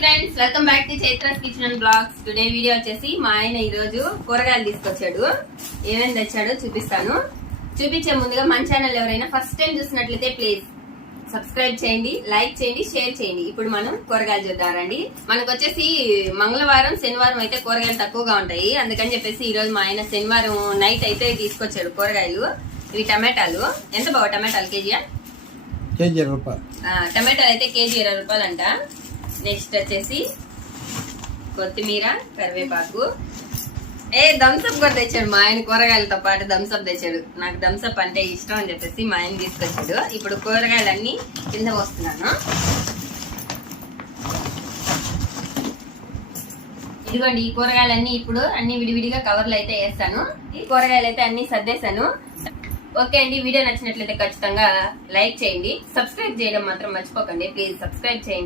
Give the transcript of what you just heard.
Friends, welcome back to Chaitra's kitchen and blogs. Today video వచ్చేసి మా ఆయన ఈ రోజు కూరగాయలు తీసుకొచ్చాడు. ఏమేమి తెచ్చాడో చూపిస్తాను. చూపించే ముందుగా మన ఛానల్ ఎవరైనా ఫస్ట్ టైం చూసినట్లయితే ప్లీజ్ సబ్స్క్రైబ్ చేయండి, లైక్ చేయండి, షేర్ చేయండి. ఇప్పుడు మనం కూరగాయలు చూద్దామండి. మనకు వచ్చేసి మంగళవారం శనివారం అయితే కూరగాయలు తక్కువగా ఉంటాయి. అందుకని చెప్పేసి ఈ రోజు మా ఆయన శనివారం నైట్ అయితే తీసుకొచ్చాడు కూరగాయలు. ఇవి టమాటాలు. ఎంత బావ టమాటాలు కేజీయా? కేజీ 20 రూపాయలు. టమాటాలు అయితే కేజీ 20 రూపాయలు అంట. నెక్స్ట్ వచ్చేసి కొత్తిమీర, కరివేపాకు. థమ్స్అప్ కూడా తెచ్చాడు మా ఆయన. కూరగాయలతో పాటు థమ్స్అప్ తెచ్చాడు. నాకు థమ్స్అప్ అంటే ఇష్టం అని చెప్పేసి మా ఆయన తీసుకొచ్చాడు. ఇప్పుడు కూరగాయలన్నీ కింద పోస్తున్నాను. ఇదిగోండి, ఈ కూరగాయలన్నీ ఇప్పుడు అన్ని విడివిడిగా కవర్లు అయితే వేస్తాను. ఈ కూరగాయలు అయితే అన్ని సర్దేశాను. ఓకే అండి, వీడియో నచ్చినట్లయితే ఖచ్చితంగా లైక్ చేయండి, సబ్స్క్రైబ్ చేయడం మాత్రం మర్చిపోకండి. ప్లీజ్ సబ్స్క్రైబ్ చేయండి.